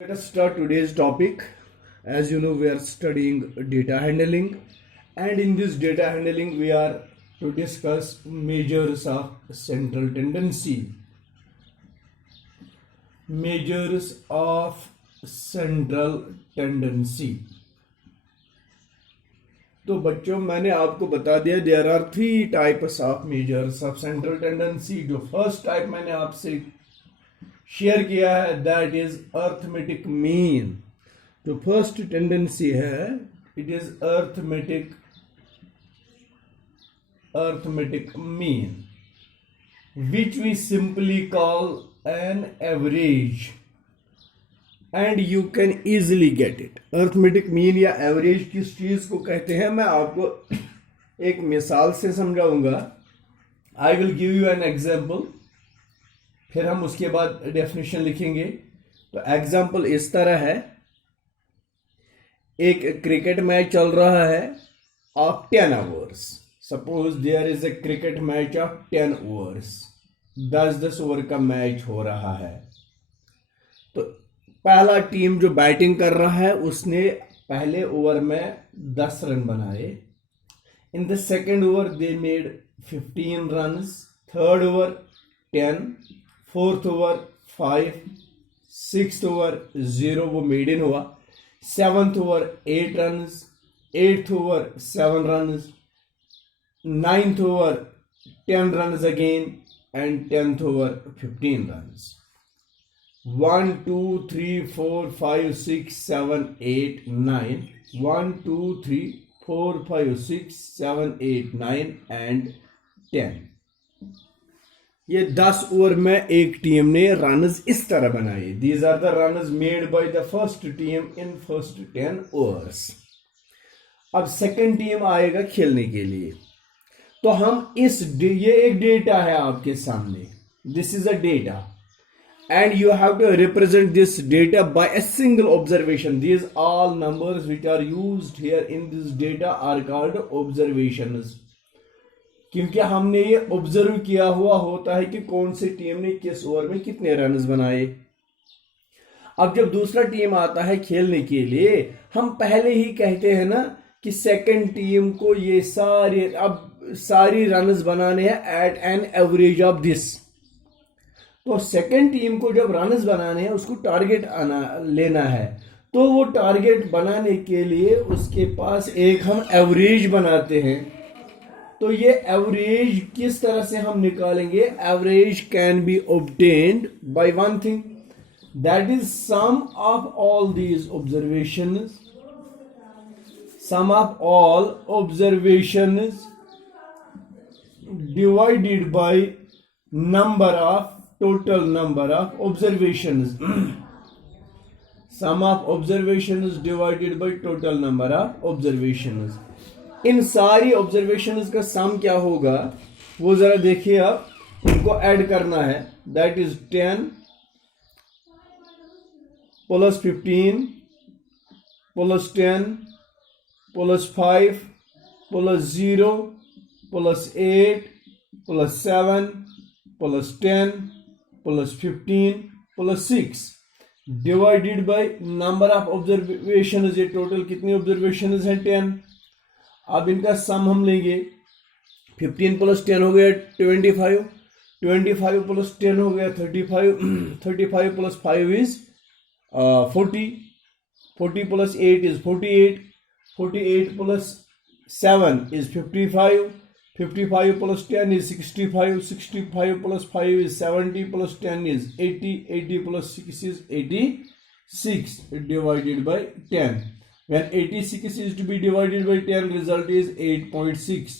Let us start today's topic. As you know, we are studying data handling, and in this data handling, we are to discuss measures of central tendency. Measures of central tendency. तो बच्चों मैंने आपको बता दिया there are 3 types of measures of central tendency. जो first type मैंने आपसे share किया है दैट इज अर्थमेटिक मीन. जो फर्स्ट टेंडेंसी है it is arithmetic mean which we simply call an average and you can easily get it. Arithmetic mean या average किस चीज को कहते हैं मैं आपको एक मिसाल से समझाऊंगा. I will give you an example, फिर हम उसके बाद डेफिनेशन लिखेंगे. तो एग्जाम्पल इस तरह है, एक क्रिकेट मैच चल रहा है of 10 overs. Suppose there is a cricket match of 10 overs. 10 over का मैच हो रहा है. तो पहला टीम जो बैटिंग कर रहा है उसने पहले ओवर में 10 रन बनाए. In the second over they made 15 runs, third over 10, fourth over 5, sixth over 0 वो मेड इन हुआ, seventh over 8 runs, eighth over 7 runs, ninth over 10 runs again and 10th over 15 runs. 1 2 3 4 5 6 7 8 9 1 2 3 4 5 6 7 8 9 and 10. ये 10 over में एक team ने runs इस तरह बनाए. These are the runs made by the first team in first 10 overs. अब second team आएगा खेलने के लिए. तो हम ये एक डेटा है आपके सामने. This is a data and you have to represent this data by a single observation. These all numbers which are used here in this data are called observations. क्योंकि हमने ये ऑब्जर्व किया हुआ होता है कि कौन सी टीम ने किस ओवर में कितने रन्स बनाए. अब जब दूसरा टीम आता है खेलने के लिए, हम पहले ही कहते हैं ना कि सेकंड टीम को ये सारी रन्स बनाने हैं at an average of this. तो सेकंड टीम को जब रन्स बनाने हैं उसको टारगेट लेना है. तो वो टारगेट बनाने के लिए उसके पास एक हम एवरेज बनाते हैं. तो ये एवरेज किस तरह से हम निकालेंगे? Average can be obtained by one thing, that is sum of all these observations. Sum of all observations divided by total number of observations. Sum of observations divided by total number of observations. इन सारी observations का सम क्या होगा वो जरा देखिए आप. इनको add करना है. That is 10 plus 15 plus 10 plus 5 plus 0 plus 8 plus 7 plus 10 plus 15 plus 6 divided by number of observations. ये टोटल कितनी ऑब्जर्वेशंस हैं? 10. अब इनका सम हम लेंगे. 15 प्लस 10 हो गया 25, 25 प्लस 10 हो गया 35, 35 plus 5 is 40, 40 plus 8 is 48, 48 plus 7 is 55, 55 plus 10 is 65, 65 plus 5 is 70, plus 10 is 80, 80 plus 6 is 86 divided by 10. When 86 is to be divided by 10, result is 8.6.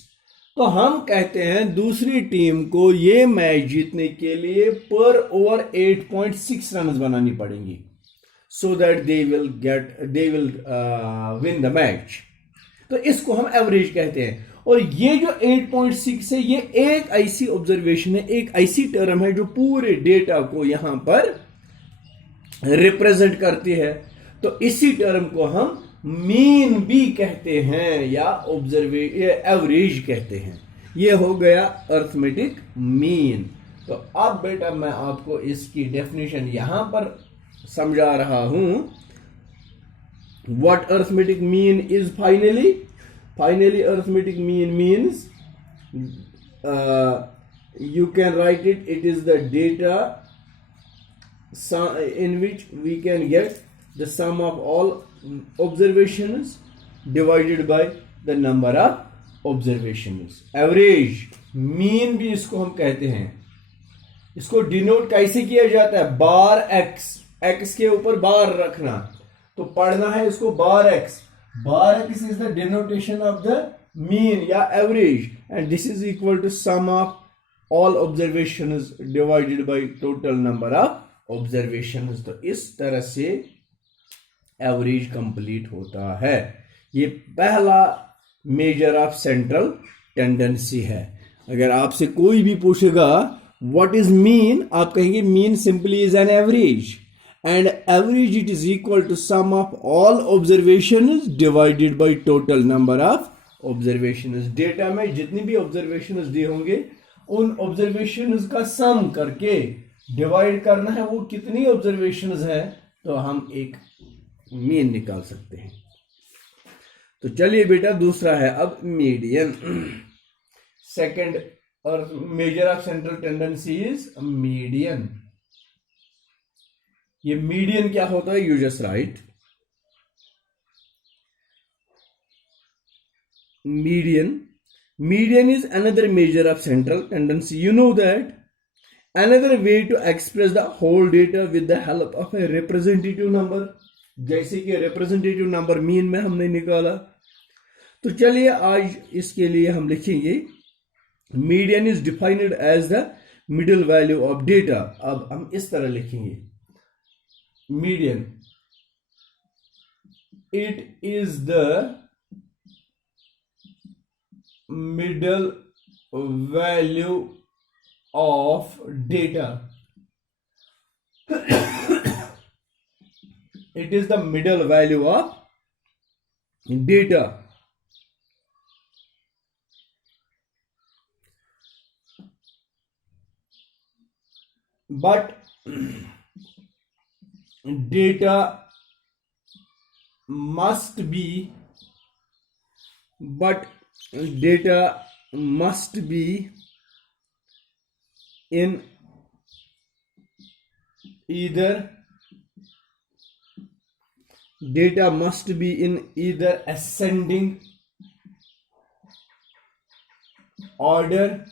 तो हम कहते हैं दूसरी टीम को ये मैच जीतने के लिए पर ओवर 8.6 रन बनानी पड़ेंगी so that they will win the match. तो इसको हम एवरेज कहते हैं. और ये जो 8.6 है ये एक ऐसी ऑब्जर्वेशन है, एक ऐसी टर्म है जो पूरे डेटा को यहां पर रिप्रेजेंट करती है. तो इसी टर्म को हम मीन भी कहते हैं या एवरेज कहते हैं. ये हो गया अर्थमेटिक मीन. तो अब बेटा मैं आपको इसकी डेफिनेशन यहां पर समझा रहा हूं. What arithmetic mean is finally arithmetic mean means you can write it. It is the data in which we can get the sum of all observations divided by the number of observations. Average mean भी इसको हम कहते हैं. इसको denote कैसे किया जाता है? बार एक्स, एक्स के ऊपर बार रखना, तो पढ़ना है इसको bar x. Bar x is the denotation of the mean या average, and this is equal to sum of all observations divided by total number of observations. तो इस तरह से एवरेज कंप्लीट होता है. ये पहला मेजर ऑफ सेंट्रल टेंडेंसी है. अगर आपसे कोई भी पूछेगा व्हाट इज मीन, आप कहेंगे mean simply is an average, and average it is equal to sum of all observations divided by total number of observations. Data में जितनी भी observations दिए होंगे उन observations का sum करके डिवाइड करना है वो कितनी observations है, तो हम एक मीन निकाल सकते हैं. तो चलिए बेटा दूसरा है अब मीडियन. सेकंड और major of central tendency is median. ये मीडियन क्या होता है? You just right median is another measure of central tendency. You know that another way to express the whole data with the help of a representative number. जैसे कि representative number mean में हमने निकाला, तो चलिए आज इसके लिए हम लिखेंगे median is defined as the middle value of data. अब हम इस तरह लिखेंगे median, it is the middle value of data. It is the middle value of data. But data must be in either ascending order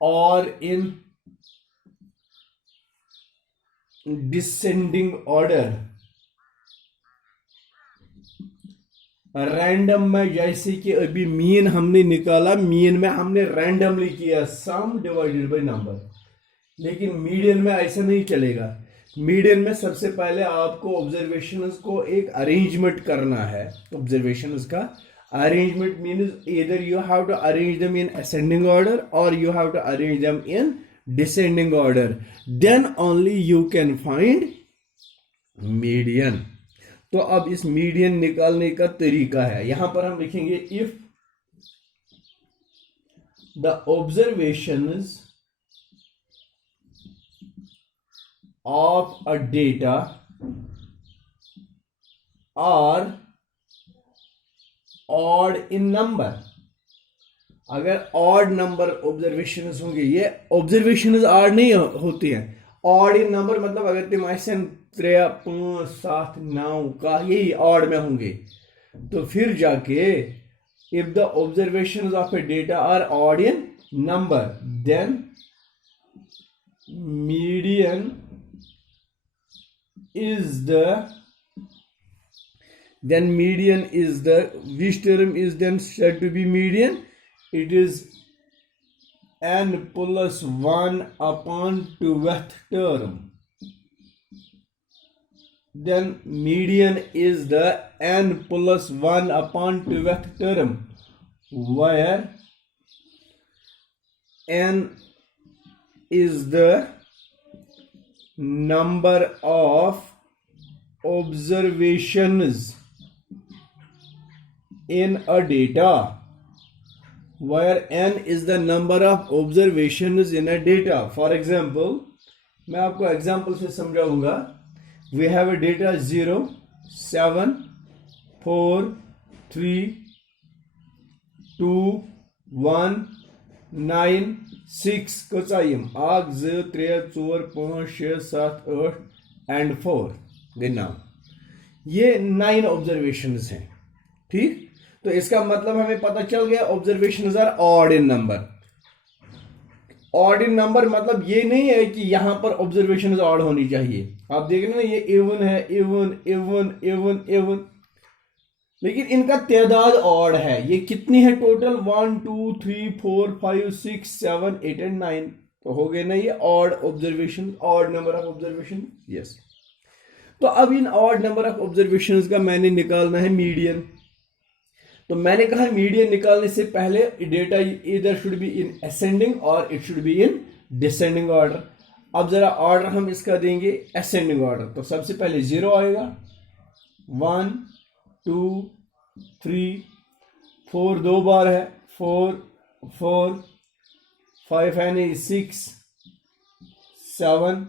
or in descending order. Random में जैसे कि अभी mean हमने निकाला, मीन में हमने रैंडमली किया सम divided by number, लेकिन मीडियन में ऐसा नहीं चलेगा. मीडियन में सबसे पहले आपको ऑब्जर्वेशंस को एक अरेंजमेंट करना है. ऑब्जर्वेशंस का arrangement means either you have to arrange them in ascending order or you have to arrange them in descending order. Then only you can find median. तो अब इस मीडियन निकालने का तरीका है, यहां पर हम लिखेंगे if the observations of a data are odd in number. अगर ऑड नंबर ऑब्जर्वेशंस होंगे, ये ऑब्जर्वेशंस ऑड नहीं होती हैं, ऑड इन नंबर मतलब अगर तुम ऐसे 3, 5, 7, 9 का यही ऑड में होंगे, तो फिर जाके if the observations of a data are odd in number, then median is the which term is then said to be median? It is n plus 1 upon 2th term. Then median is the n plus 1 upon 2th term, where n is the number of observations in a data. Where n is the number of observations in a data. For example, मैं आपको example से समझाऊंगा. we have a data 0 7 4 3 2 1 9 6 कचा यम 1 2 3 4 5 6 7 8 and 4 गई 9। ये 9 observations हैं। ठीक, तो इसका मतलब हमें पता चल गया observations are odd in number. Odd in number मतलब ये नहीं है कि यहां पर ऑब्जर्वेशंस ऑड होनी चाहिए। आप देख रहे हैं ना, ये इवन है, इवन इवन इवन इवन, लेकिन इनका तादाद ऑड है। ये कितनी है टोटल? 1 2 3 4 5 6 7 8 एंड 9। तो हो गए ना ये odd observation, odd number of observation. Yes, तो अब इन ऑड नंबर ऑफ ऑब्जर्वेशंस का मैंने निकालना है मीडियन। तो मैंने कहा मीडियन निकालने से पहले डेटा इधर शुड बी इन असेंडिंग और it should be in descending order. अब जरा ऑर्डर हम इसका देंगे असेंडिंग ऑर्डर। तो सबसे पहले 0 आएगा, 1 2 3 4 दो बार है, 4 4 5 है नहीं, 6 7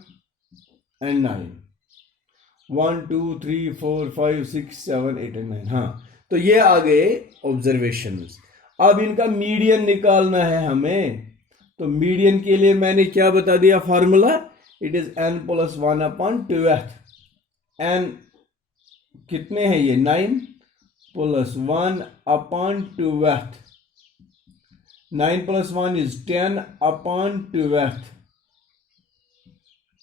एंड 9, 1 2 3 4 5 6 7 8 एंड 9। हाँ, तो ये आ गए ऑब्जर्वेशंस। अब इनका मीडियन निकालना है हमें। तो मीडियन के लिए मैंने क्या बता दिया formula? It is n plus 1 upon 2th। n कितने हैं ये? 9 plus 1 upon 2th। 9 plus 1 is 10 upon 2th।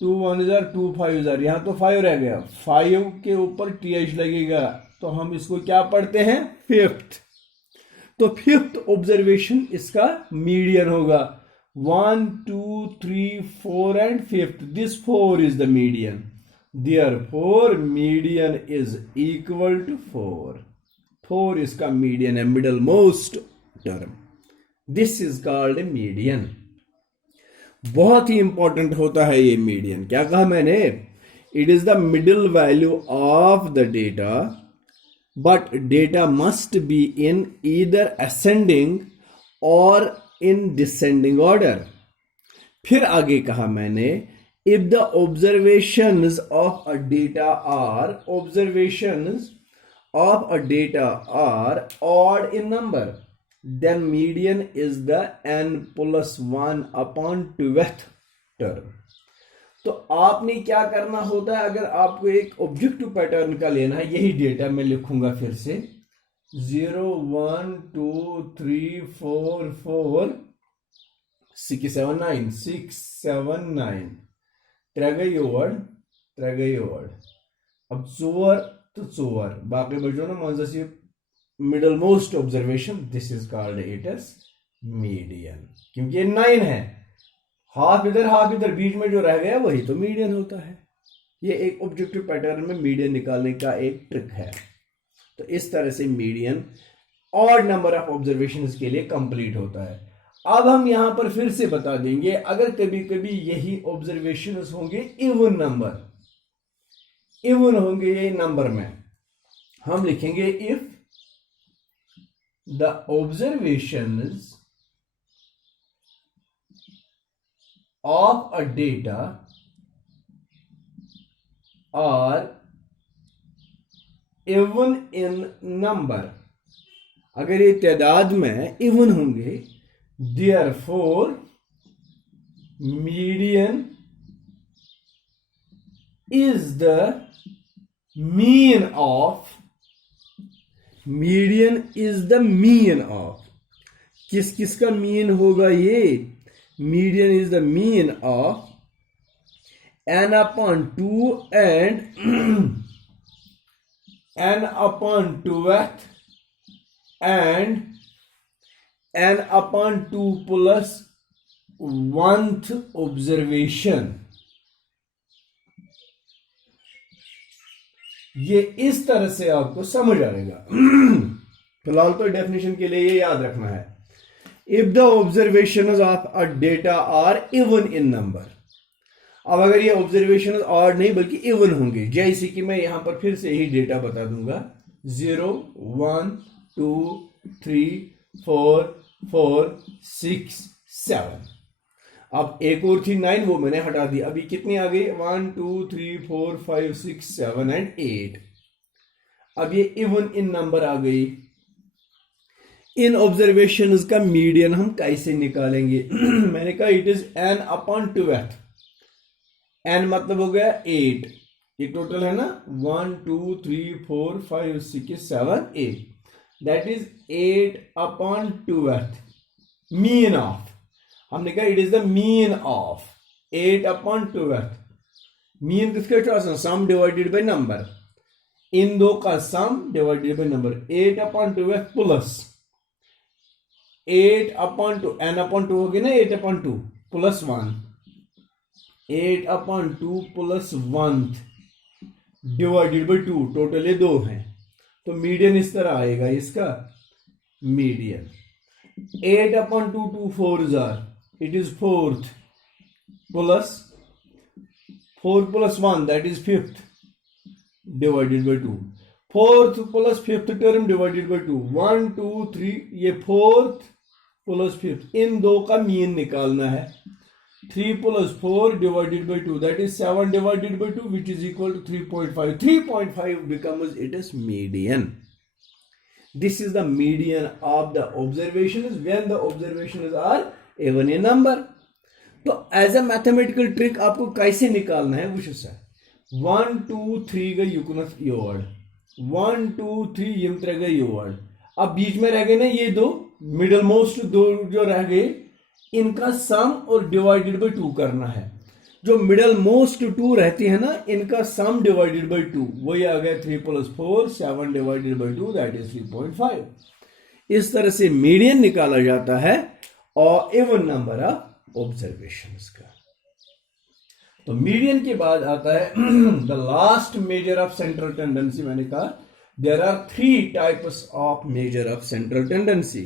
2 1 2 5 यहां तो 5 रह गया, 5 के ऊपर th लगेगा, तो हम इसको क्या पढ़ते हैं? 5th। तो 5th ऑब्जर्वेशन इसका मीडियन होगा। 1 2 3 4 and 5th, this 4 is the median, therefore median is equal to 4। 4 इसका मीडियन है, middle most term. This is called a median. बहुत ही इंपॉर्टेंट होता है ये मीडियन। क्या कहा मैंने? It is the middle value of the data, but data must be in either ascending or in descending order। फिर आगे कहा मैंने, if the observations of a data are odd in number, then median is the n plus 1 upon 2th term। तो आपने क्या करना होता है? अगर आपको एक ऑब्जेक्टिव पैटर्न का लेना है, यही डेटा मैं लिखूंगा फिर से, 0 1 2 3 4 4 6 7 9 6 7 9 त्रेगई वर्ड। अब 4 तो 4 बाकी बचो ना मजा middle most observation. This is called it as median, क्योंकि ये 9 है, हाफ इधर बीच में जो रह गया वही तो मीडियन होता है। ये एक ऑब्जेक्टिव पैटर्न में मीडियन निकालने का एक ट्रिक है। तो इस तरह से median odd number of observations के लिए कंप्लीट होता है। अब हम यहां पर फिर से बता देंगे, अगर कभी कभी यही ऑब्जर्वेशंस होंगे इवन होंगे ये नंबर में, हम लिखेंगे if the observations of a data are even in number, अगर ये तादाद में इवन होंगे, therefore median is the mean of किस का मीन होगा? ये median is the mean of n upon 2 and n upon 2th and n upon 2 plus 1th observation। ये इस तरह से आपको समझ आएगा। फिलहाल तो डेफिनेशन के लिए ये याद रखना है, if the observations of a data are even in number। अब अगर ये ऑब्जर्वेशन ऑड नहीं बल्कि इवन होंगे, जैसे कि मैं यहां पर फिर से यही डेटा बता दूंगा, 0 1 2 3 4 4 6 7। अब एक और थी 9, वो मैंने हटा दी। अभी कितनी आ गई? 1 2 3 4 5 6 7 एंड 8। अब ये इवन इन नंबर आ गई। इन ऑब्जर्वेशंस का मीडियन हम कैसे निकालेंगे? मैंने कहा it is n upon 12th। n मतलब हो गया 8, ये टोटल है ना 1 2 3 4 5 6 7 8, that is 8 upon 12th mean of. हमने कहा it is the mean of 8 upon 12th। Mean किसके चॉइस? सम डिवाइडेड बाय नंबर, इन दो का sum divided by number. 8 upon 12th plus 8 upon 2, n upon 2 होगी ना, 8 upon 2 plus 1, 8 upon 2 plus 1 divided by 2, total ये 2 हैं। तो मीडियन इस तरह आएगा इसका median. 8 upon 2, 2 4 jar, it is 4th plus 4 plus 1 that is 5th divided by 2। 4th plus 5th term divided by 2, 1 2 3, ये 4th प्लस 5th, इन दो का मीन निकालना है। 3 plus 4 divided by 2 that is 7 divided by 2 which is equal to 3.5। 3.5 becomes it is median. This is the median of the observations when the observations are even in number. तो as a mathematical trick आपको कैसे निकालना है वो sir 1 2 3 गई युकनस योड़ 1 2 3 यम त्रे गई योड़। अब बीच में रह गए ना ये दो मिडल मोस्ट दो जो रह गए, इनका सम और डिवाइडेड बाय 2 करना है। जो मिडल मोस्ट 2 रहती है ना, इनका सम डिवाइडेड बाय 2, वही आ गया 3 plus 4 7 divided by 2 that is 3.5। इस तरह से मीडियन निकाला जाता है और इवन नंबर ऑफ ऑब्जर्वेशंस का। तो मीडियन के बाद आता है the last measure of central tendency. मैंने कहा there are 3 types of measure of central tendency.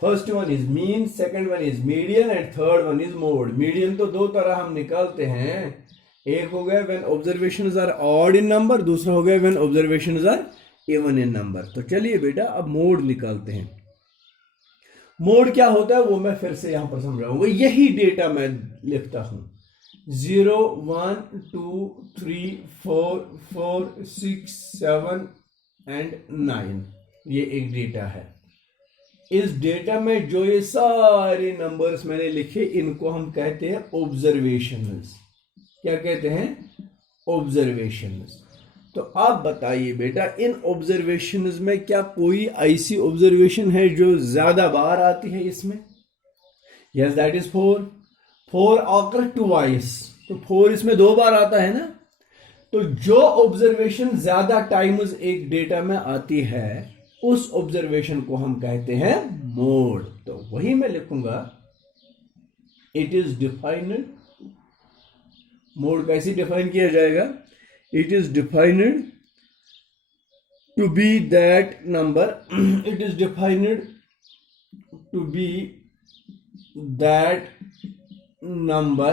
First one is mean, second one is median and third one is mode. Median तो दो तरह हम निकालते हैं, एक हो गया when observations are odd in number, दूसरा हो गया when observations are even in number. तो चलिए बेटा अब मोड निकालते हैं। मोड क्या होता है वो मैं फिर से यहां पर समझाऊंगा, यही डेटा मैं लिखता हूं 0 1 2 3 4 4 6 7 एंड 9, ये एक डेटा है। इस डेटा में जो ये सारे नंबर्स मैंने लिखे इनको हम कहते हैं ऑब्जर्वेशंस। क्या कहते हैं? ऑब्जर्वेशंस। तो आप बताइए बेटा इन ऑब्जर्वेशंस में क्या कोई ऐसी ऑब्जर्वेशन है जो ज्यादा बार आती है इसमें? यस दैट इज 4 आकर ट्वाइस, तो 4 इसमें 2 बार आता है ना। तो जो ऑब्जर्वेशन ज्यादा टाइम्स एक डेटा में आती है उस ऑब्जर्वेशन को हम कहते हैं मोड। तो वही मैं लिखूंगा इट इज डिफाइंड। मोड कैसे डिफाइन किया जाएगा? It is defined to be that number, it is defined to be that number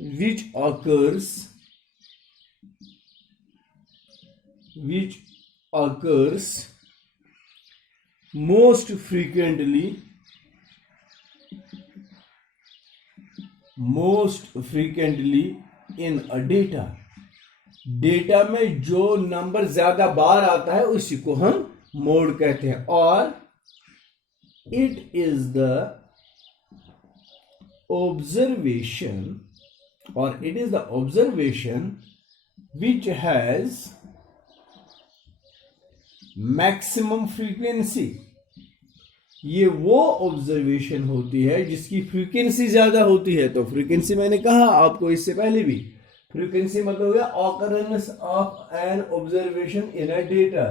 which occurs most frequently in a data। Data में जो नंबर ज्यादा बार आता है उसी को हम मोड कहते हैं। और it is the observation which has maximum frequency। ये वो ऑब्जर्वेशन होती है जिसकी फ्रीक्वेंसी ज्यादा होती है। तो फ्रीक्वेंसी मैंने कहा आपको इससे पहले भी, फ्रीक्वेंसी मतलब हो गया occurrence of an observation in a data.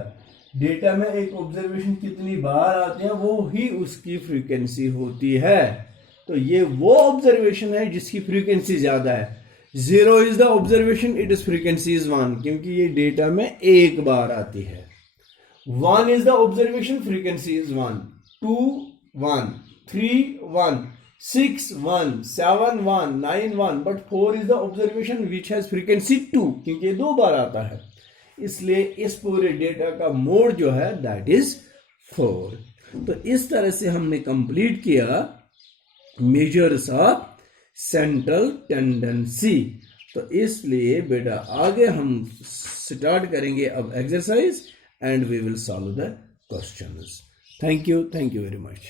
Data में एक ऑब्जर्वेशन कितनी बार आते हैं वो ही उसकी फ्रीक्वेंसी होती है। तो ये वो ऑब्जर्वेशन है जिसकी फ्रीक्वेंसी ज्यादा है। 0 is the observation, it is frequency is 1, क्योंकि ये डेटा में एक बार आती है। 1 is the observation, frequency is 1, 2 1, 3 1, 6 1, 7 1, 9 1, but 4 is the observation which has frequency 2, क्योंकि ये 2 बार आता है। इसलिए इस पूरे डेटा का मोड जो है दैट इज 4। तो इस तरह से हमने कंप्लीट किया मेजर्स ऑफ सेंट्रल टेंडेंसी। तो इसलिए बेटा आगे हम स्टार्ट करेंगे अब exercise and we will solve the questions. Thank you very much.